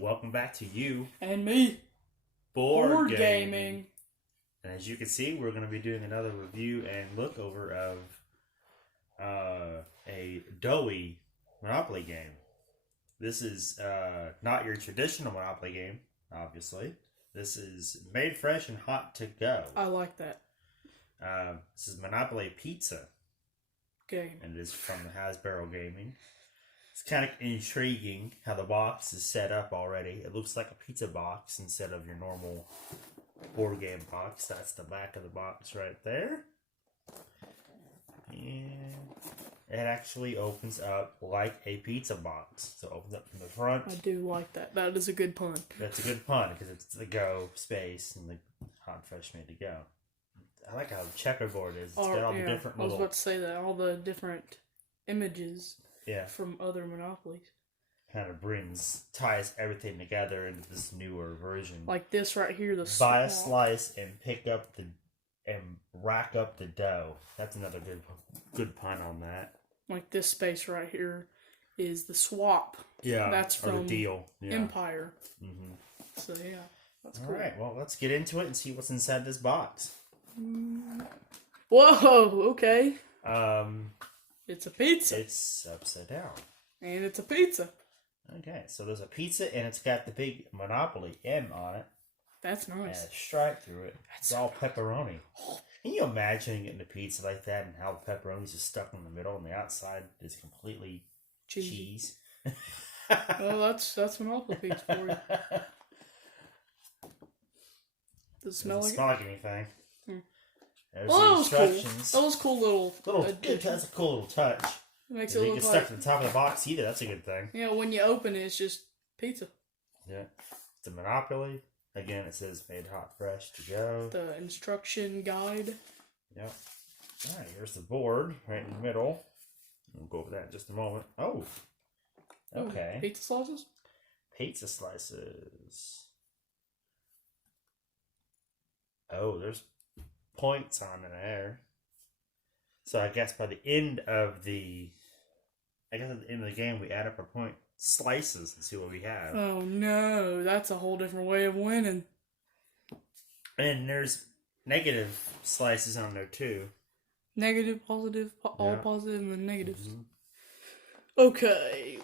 Welcome back to you And me. Board Gaming. And as you can see, we're going to be doing another review and look over of a doughy Monopoly game. This is not your traditional Monopoly game, obviously. This is made fresh and hot to go. I like that. This is Monopoly Pizza. Game. And it is from the Hasbro Gaming. It's kind of intriguing how the box is set up already. It looks like a pizza box instead of your normal board game box. That's the back of the box right there. And it actually opens up like a pizza box. So it opens up from the front. I do like that. That is a good pun. That's a good pun because it's the go space and the hot and fresh made to go. I like how the checkerboard is. It's got all the different I was about to say that. All the different images from other Monopolies. Kind of ties everything together into this newer version. Like this right here, the buy a slice and rack up the dough. That's another good pun on that. Like this space right here is the swap. Yeah, that's from the deal. Yeah. Empire. Mm-hmm. So yeah, that's all cool. right. Well, let's get into it and see what's inside this box. Whoa. Okay. It's a pizza. It's upside down. And it's a pizza. Okay, so there's a pizza, and it's got the big Monopoly M on it. That's nice. And a stripe through it. It's all pepperoni. Can you imagine getting a pizza like that and how the pepperoni's just stuck in the middle and the outside is completely cheese? Well, that's Monopoly pizza for you. Does it smell like anything? There's the instructions. Cool. That was cool That's a cool little touch. It makes it look look like stuck to the top of the box either. That's a good thing. Yeah, when you open it, it's just pizza. Yeah, it's a Monopoly. Again, it says made hot, fresh to go. The instruction guide. Yep. All right, here's the board right in the middle. We'll go over that in just a moment. Oh, okay. Pizza slices. Pizza slices. Oh, there's points on there. So I guess by the end of the game, we add up our point slices and see what we have. Oh no, that's a whole different way of winning. And there's negative slices on there too. Negative, positive, all positive, and then negatives. Mm-hmm. Okay,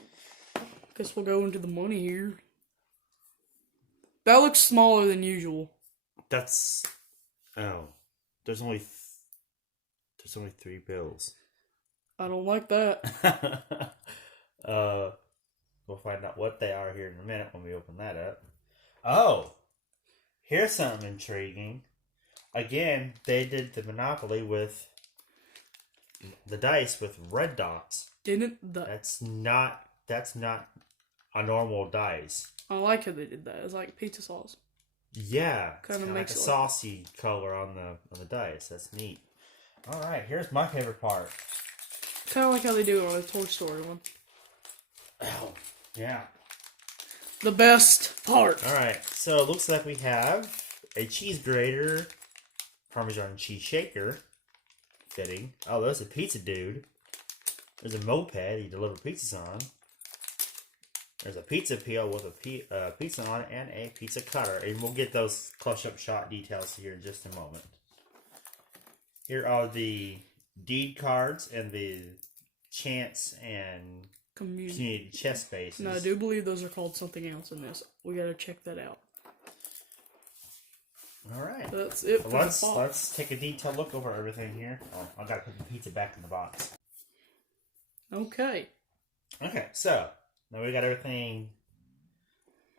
guess we'll go into the money here. That looks smaller than usual. There's only 3 bills. I don't like that. We'll find out what they are here in a minute when we open that up. Oh, here's something intriguing. Again, they did the Monopoly with the dice with red dots. That's not a normal dice. I like how they did that. It's like pizza sauce. Yeah, kind of makes like a saucy color on the dice. That's neat. All right, here's my favorite part. Kind of like how they do it on the Toy Story one. Oh, yeah. The best part. All right, so it looks like we have a cheese grater, Parmesan cheese shaker, fitting. Oh, there's a pizza dude. There's a moped you deliver pizzas on. There's a pizza peel with a pizza on it and a pizza cutter. And we'll get those close-up shot details here in just a moment. Here are the deed cards and the chance and community chess bases. No, I do believe those are called something else in this. We gotta check that out. All right. That's it for the box. Let's take a detailed look over everything here. Oh, I gotta put the pizza back in the box. Okay. Okay, so now we got everything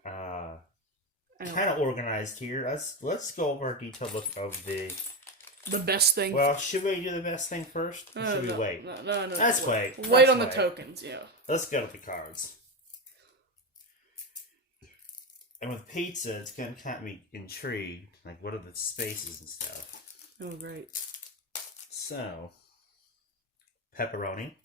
kind of organized here. Let's go over a detailed look of the best thing. Well, should we do the best thing first? Or should we wait? No. Let's wait. Wait on the tokens, yeah. Let's go with the cards. And with pizza, it's going to kind of be intrigued. Like, what are the spaces and stuff? Oh, great. So, pepperoni.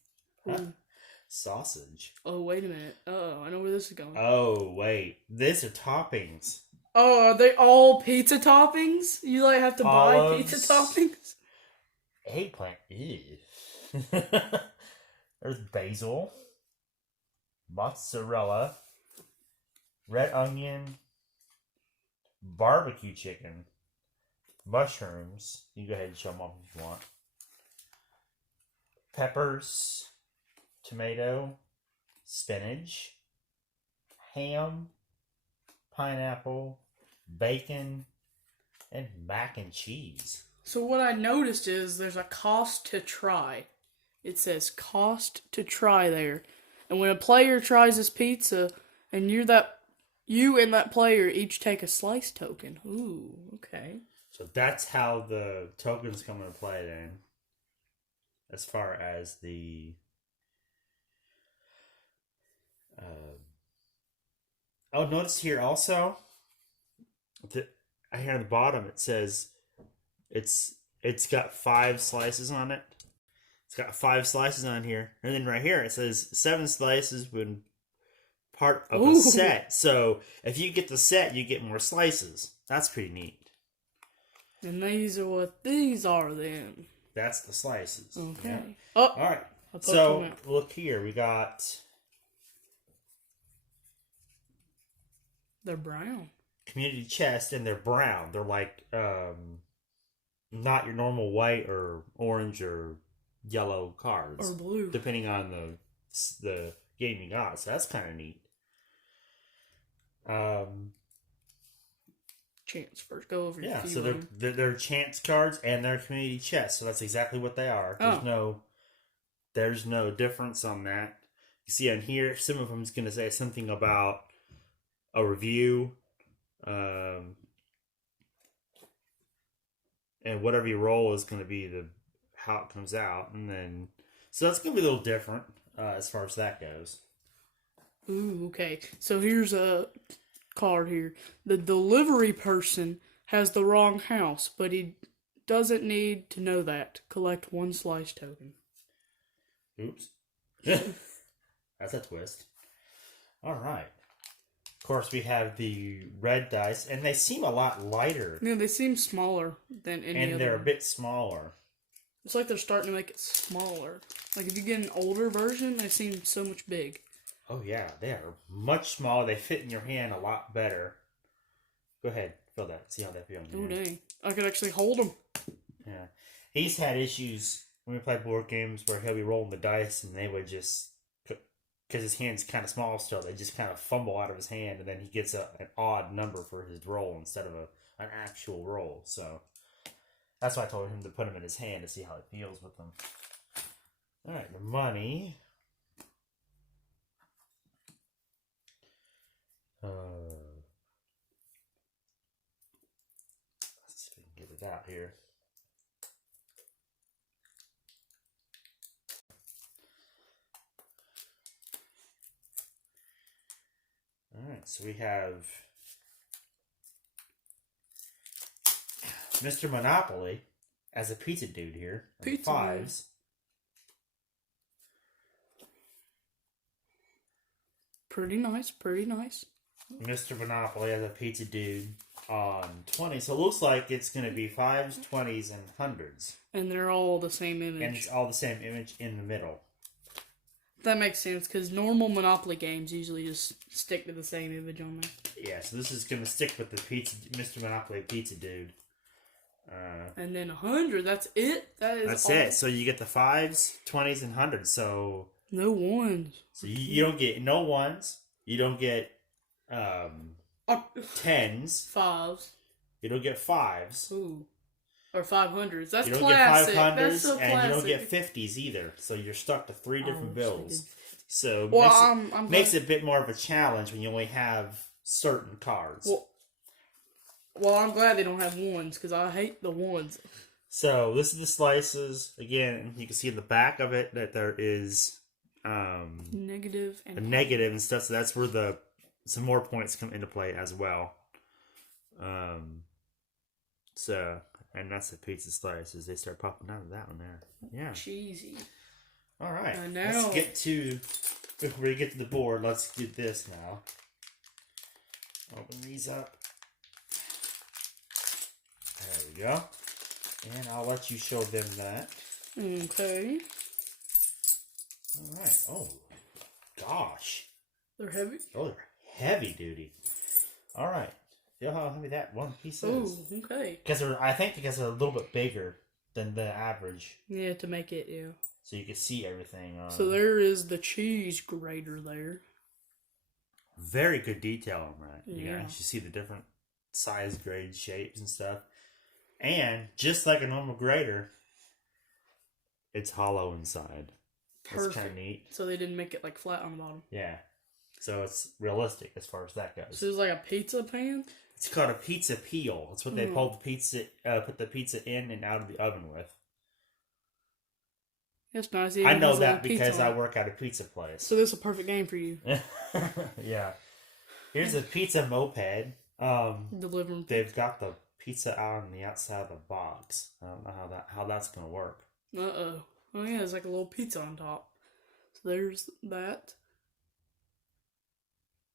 Sausage. Oh, wait a minute. I know where this is going. Oh, wait. These are toppings. Oh, are they all pizza toppings? You, have to buy pizza toppings? Eggplant. Ew. There's basil. Mozzarella. red onion, barbecue chicken, mushrooms. You can go ahead and show them off if you want. Peppers, tomato, spinach, ham, pineapple, bacon, and mac and cheese. So what I noticed is there's a cost to try. It says cost to try there. And when a player tries this pizza, and you and that player each take a slice token. Ooh, okay. So that's how the tokens come into play then. As far as the... oh, notice here also, here on the bottom it says it's got 5 slices on it. It's got 5 slices on here. And then right here it says 7 slices when part of a set. So if you get the set, you get more slices. That's pretty neat. And these are what these are then. That's the slices. Okay. Yeah. Oh, all right. So look here. We got... They're brown. Community chest, and they're brown. They're like not your normal white or orange or yellow cards. Or blue. Depending on the game you got. So that's kind of neat. Chance first. Go over. Yeah, so they're chance cards and they're community chests. So that's exactly what they are. There's no difference on that. You see on here, some of them is going to say something about a review, and whatever you roll is going to be how it comes out, and then so that's going to be a little different as far as that goes. Ooh, okay. So here's a card here. The delivery person has the wrong house, but he doesn't need to know that. Collect 1 slice token. Oops. That's a twist. All right. Of course, we have the red dice, and they seem a lot lighter. Yeah, they seem smaller than any other. And they're a bit smaller. It's like they're starting to make it smaller. Like, if you get an older version, they seem so much big. Oh, yeah. They are much smaller. They fit in your hand a lot better. Go ahead. Feel that. See how that feels. Oh, dang. I could actually hold them. Yeah. He's had issues when we play board games where he'll be rolling the dice, and they would just... Because his hand's kind of small still, they just kind of fumble out of his hand, and then he gets an odd number for his roll instead of an actual roll. So that's why I told him to put them in his hand to see how it feels with them. All right, the money. Let's see if we can get it out here. Alright, so we have Mr. Monopoly as a pizza dude here. Pizza 5s. Pretty nice, pretty nice. Mr. Monopoly as a pizza dude on 20. So it looks like it's going to be 5s, 20s, and 100s. And they're all the same image. And it's all the same image in the middle. That makes sense, because normal Monopoly games usually just stick to the same image on there. Yeah, so this is going to stick with the Mr. Monopoly pizza dude. And then 100, that's it? That's it. So you get the 5s, 20s, and 100s. So no 1s. So you don't get no 1s. You don't get 10s. 5s. You don't get 5s. Ooh. Or 500s. That's you don't classic. get 500s, That's so and classic. you don't get 50s either. So you're stuck to 3 different bills. So well, makes it a bit more of a challenge when you only have certain cards. Well, I'm glad they don't have 1s, because I hate the 1s. So this is the slices. Again, you can see in the back of it that there is negative a negative and stuff. So that's where some more points come into play as well. And that's the pizza slices. They start popping out of that one there. Yeah. Cheesy. All right. I know. Let's get to, if we get to the board, let's get this now. Open these up. There we go. And I'll let you show them that. Okay. All right. Oh, gosh. They're heavy? Oh, they're heavy duty. All right. Feel how heavy that one piece is. Ooh, okay. I think because they're a little bit bigger than the average. Yeah, to make it, yeah. So you can see everything. So there is the cheese grater there. Very good detail on that. Yeah. You actually see the different size, grade, shapes, and stuff. And just like a normal grater, it's hollow inside. Perfect. It's kind of neat. So they didn't make it like flat on the bottom. Yeah. So it's realistic as far as that goes. So it's like a pizza pan? It's called a pizza peel. It's what they pull the pizza, put the pizza in and out of the oven with. That's nice. I know that because I work at a pizza place. So this is a perfect game for you. Yeah. Here's a pizza moped. Delivering. They've got the pizza out on the outside of the box. I don't know how that's gonna work. Uh-oh. Oh yeah, it's like a little pizza on top. So there's that.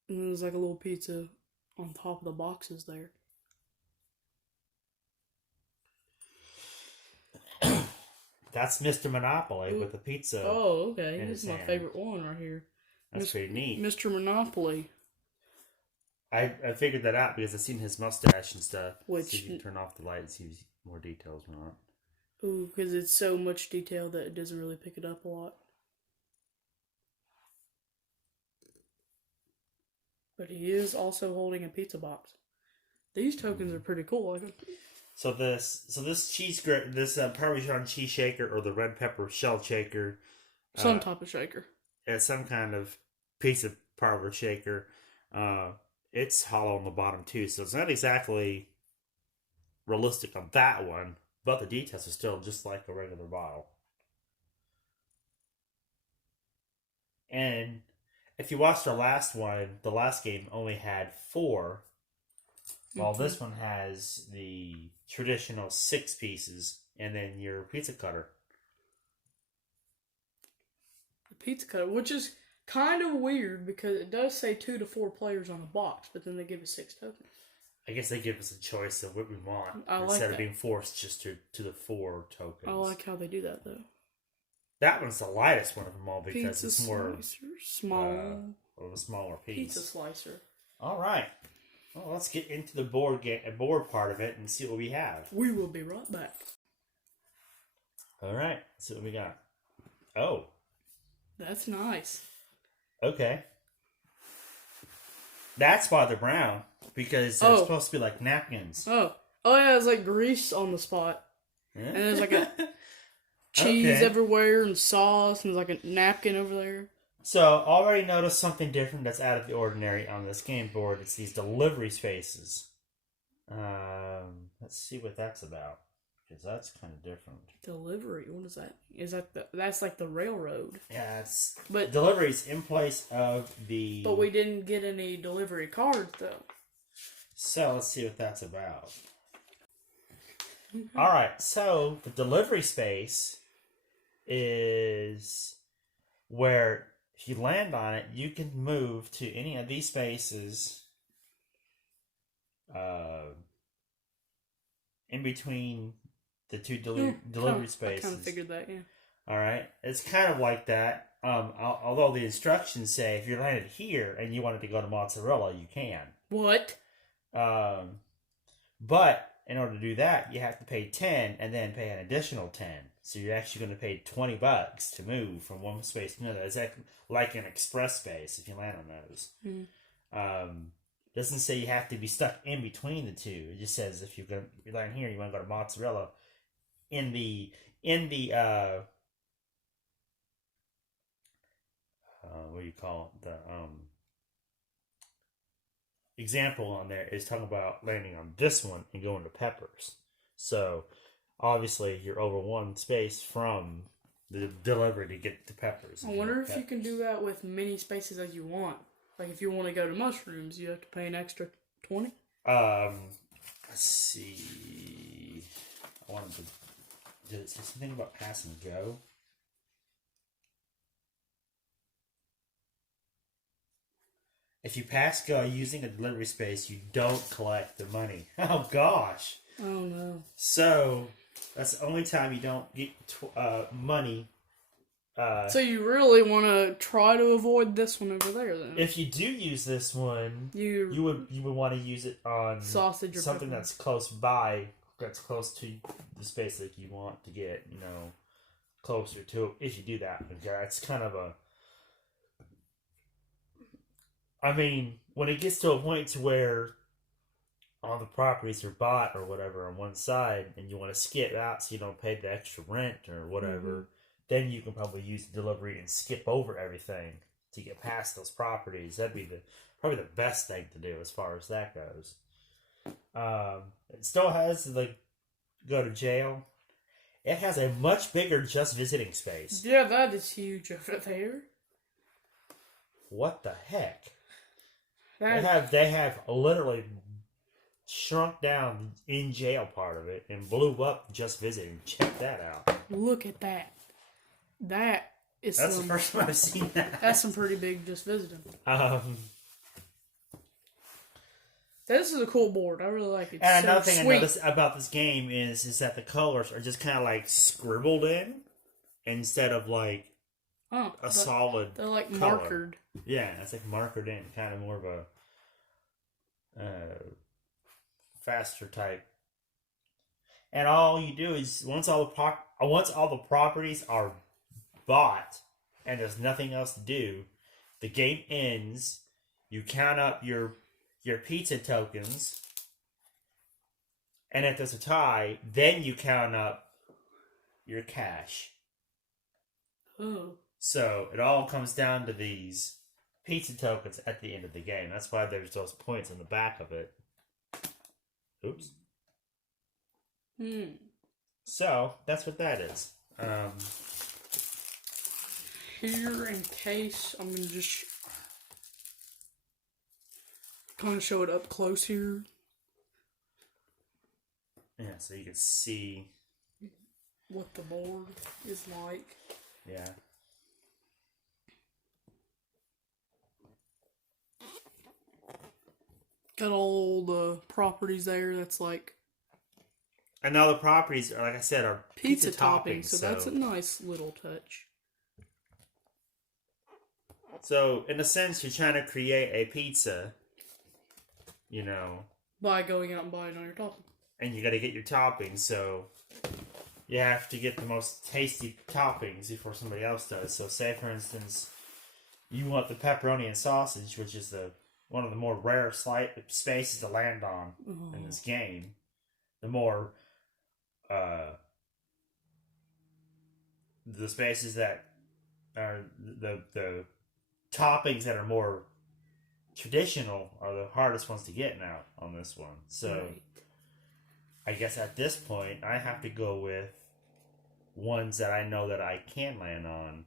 And then there's like a little pizza on top of the boxes there. That's Mr. Monopoly with the pizza. Oh, okay. This is my favorite one right here. That's pretty neat. Mr. Monopoly. I figured that out because I've seen his mustache and stuff. Which... So you can turn off the light and see more details on it. Ooh, because it's so much detail that it doesn't really pick it up a lot. But he is also holding a pizza box. These tokens are pretty cool. So this cheese Parmesan cheese shaker or the red pepper shell shaker, some type of shaker. It's some kind of pizza parlor shaker. It's hollow on the bottom too, so it's not exactly realistic on that one, but the details are still just like a regular bottle. And if you watched the last game only had 4, while this one has the traditional 6 pieces and then your pizza cutter. The pizza cutter, which is kind of weird because it does say 2 to 4 players on the box, but then they give us 6 tokens. I guess they give us a choice of what we want instead of being forced just to the 4 tokens. I like how they do that though. That one's the lightest one of them all because pizza it's more small of a smaller piece. Pizza slicer. All right. Well, let's get into the board part of it and see what we have. We will be right back. All right. Let's see what we got. Oh. That's nice. Okay. That's why they're brown. Because they're supposed to be like napkins. Oh yeah, it's like grease on the spot. Yeah. And there's like a cheese everywhere and sauce and there's like a napkin over there. So, already noticed something different that's out of the ordinary on this game board. It's these delivery spaces. Let's see what that's about. Because that's kind of different. Delivery? What is that? That's like the railroad. Yeah, but deliveries in place of the... But we didn't get any delivery cards, though. So, let's see what that's about. Alright, so the delivery space is where... If you land on it, you can move to any of these spaces in between the 2 delivery spaces. I kind of figured that, yeah. All right. It's kind of like that. Although the instructions say if you're landed here and you wanted to go to mozzarella, you can. What? But in order to do that, you have to pay 10 and then pay an additional 10. So you're actually going to pay $20 to move from one space to another. It's like an express space if you land on those. Doesn't say you have to be stuck in between the two. It just says if you land here, you want to go to mozzarella. In the what do you call it? The example on there is talking about landing on this one and going to peppers. So obviously you're over one space from the delivery to get to peppers. I wonder if you can do that with many spaces as you want. Like if you want to go to mushrooms, you have to pay an extra 20. Let's see. I wanted to. Did it say something about pass and go? If you pass go using a delivery space, you don't collect the money. Oh gosh. Oh no. So that's the only time you don't get money So you really want to try to avoid this one over there, then? If you do use this one, you would want to use it on sausage or something pepperoni. that's close by, that's close to the space that you want to get, closer to it. If you do that, okay, it's kind of a. I mean, when it gets to a point to where all the properties are bought or whatever on one side, and you want to skip out so you don't pay the extra rent or whatever, then you can probably use delivery and skip over everything to get past those properties. That'd be probably the best thing to do as far as that goes. It still has the go to jail. It has a much bigger just visiting space. Yeah, that is huge over there. What the heck? They have literally shrunk down in jail part of it and blew up just visiting. Check that out. Look at that. That's the first time I've seen that. That's some pretty big just visiting. This is a cool board. I really like it. And another thing I noticed about this game is that the colors are just kind of like scribbled in instead of like a solid. They're like color. markered. Yeah, it's like markered in, kind of more of a faster type. And all you do is once all the properties are bought and there's nothing else to do, the game ends. You count up your pizza tokens, and if there's a tie, then you count up your cash. Oh. So it all comes down to these pizza tokens at the end of the game. That's why there's those points on the back of it. Oops. So that's what that is. Here, in case, I'm gonna just kind of show it up close here. Yeah, so you can see what the board is like. Yeah. Got all the properties there. That's like. And all the properties, like I said, are pizza toppings. So that's a nice little touch. So, in a sense, you're trying to create a pizza, by going out and buying all your toppings. And you got to get your toppings, so you have to get the most tasty toppings before somebody else does. So, say, for instance, you want the pepperoni and sausage, which is one of the more rare spaces to land on in this game. The more the spaces that are the toppings that are more traditional are the hardest ones to get now on this one. So right. I guess at this point I have to go with ones that I know that I can land on.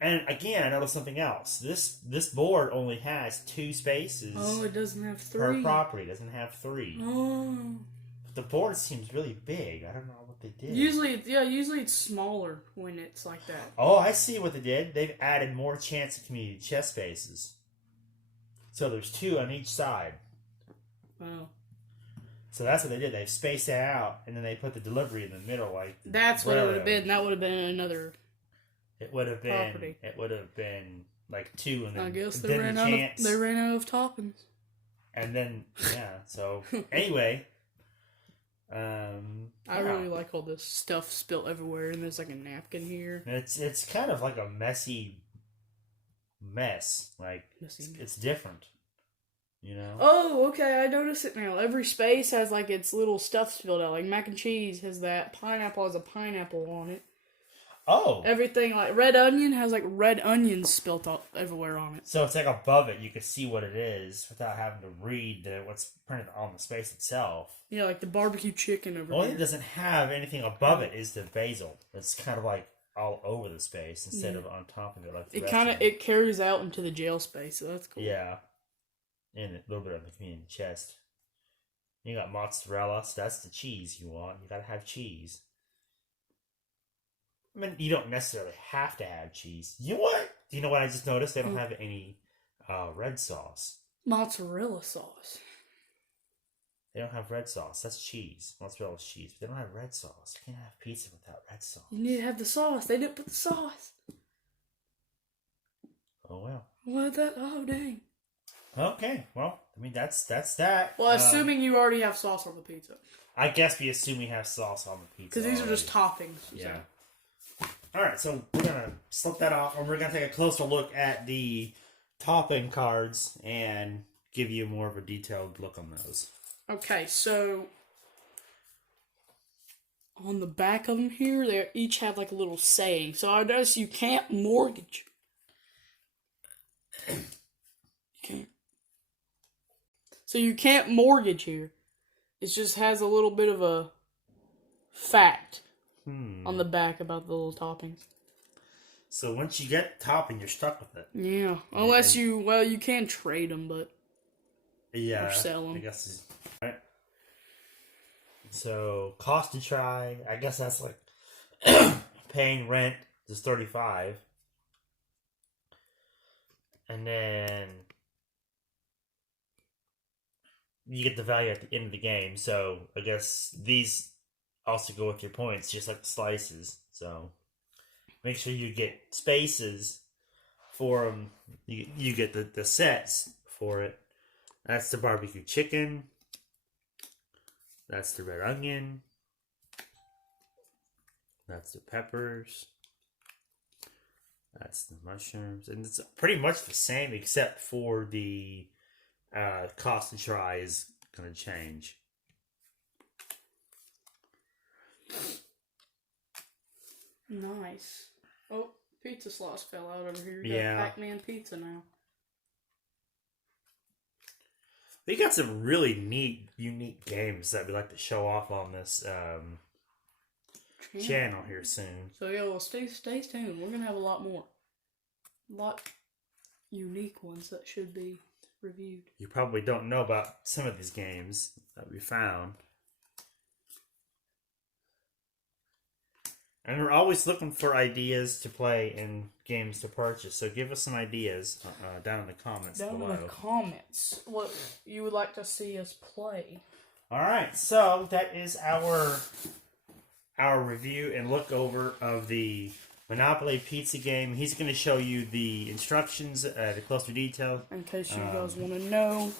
And again, I noticed something else. This board only has 2 spaces. Oh, it doesn't have 3. Per property. It doesn't have 3. Oh. But the board seems really big. I don't know what they did. Usually it's smaller when it's like that. Oh, I see what they did. They've added more chance of community chess spaces. So there's 2 on each side. Oh. So that's what they did. They've spaced it out, and then they put the delivery in the middle, like that's what it would have been. That would have been another. It would have been property. It would have been like 2, and then I guess they ran out of toppings. And then So anyway, I really like all this stuff spilt everywhere, and there's like a napkin here. It's kind of like a messy mess. Like it's different. Oh, okay, I notice it now. Every space has like its little stuff spilled out. Like mac and cheese has that. Pineapple has a pineapple on it. Oh. Everything like red onion has like red onions spilt out everywhere on it. So it's like above it, you can see what it is without having to read what's printed on the space itself. Yeah, like the barbecue chicken over The only here. thing that doesn't have anything above it is the basil. It's kind of like all over the space instead of on top of it. Like it carries out into the jail space, so that's cool. Yeah. And a little bit of the community chest. You got mozzarella, so that's the cheese you want. You gotta have cheese. I mean, you don't necessarily have to have cheese. You know what? Do you know what I just noticed? They don't have any red sauce. Mozzarella sauce. They don't have red sauce. That's cheese. Mozzarella is cheese. But they don't have red sauce. You can't have pizza without red sauce. You need to have the sauce. They didn't put the sauce. Oh, well. What that? Oh, dang. Okay, well, I mean, that's that. Well, assuming you already have sauce on the pizza. I guess we assume we have sauce on the pizza. Because these are just toppings. Yeah. So. Alright, so we're going to slip that off, and we're going to take a closer look at the topping cards and give you more of a detailed look on those. Okay, so on the back of them here, they each have like a little saying. So I notice you can't mortgage. You can't. So you can't mortgage here. It just has a little bit of a fact on the back about the little toppings. So once you get the topping, you're stuck with it. Yeah, unless you can trade them, but yeah, or sell them. I guess. Right. So cost to try, I guess that's like paying rent is $35, and then you get the value at the end of the game. So I guess these also go with your points, just like the slices. So make sure you get spaces for them. You get the sets for it. That's the barbecue chicken. That's the red onion. That's the peppers. That's the mushrooms. And it's pretty much the same except for the cost to try is going to change. Nice. Oh, pizza slots fell out over here. Yeah. Got Pac-Man pizza now. They got some really neat, unique games that we like to show off on this channel here soon. So yeah, well, stay tuned. We're gonna have a lot more, unique ones that should be reviewed. You probably don't know about some of these games that we found. And we're always looking for ideas to play and games to purchase. So give us some ideas down in the comments below. Down in the comments, what you would like to see us play. All right, so that is our review and look over of the Monopoly pizza game. He's going to show you the instructions at a closer detail. In case you guys want to know.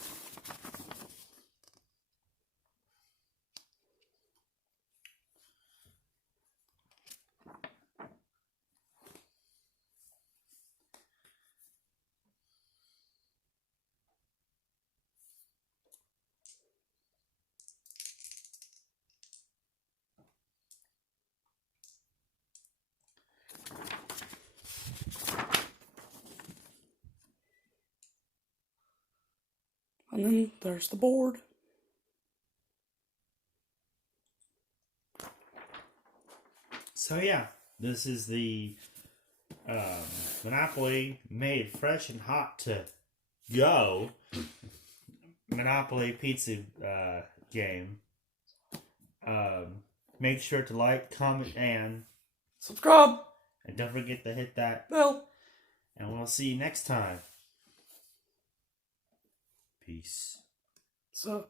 And then there's the board. So yeah, this is the Monopoly made fresh and hot to go Monopoly pizza game. Make sure to like, comment, and Subscribe. And don't forget to hit that bell. And we'll see you next time. Peace. So.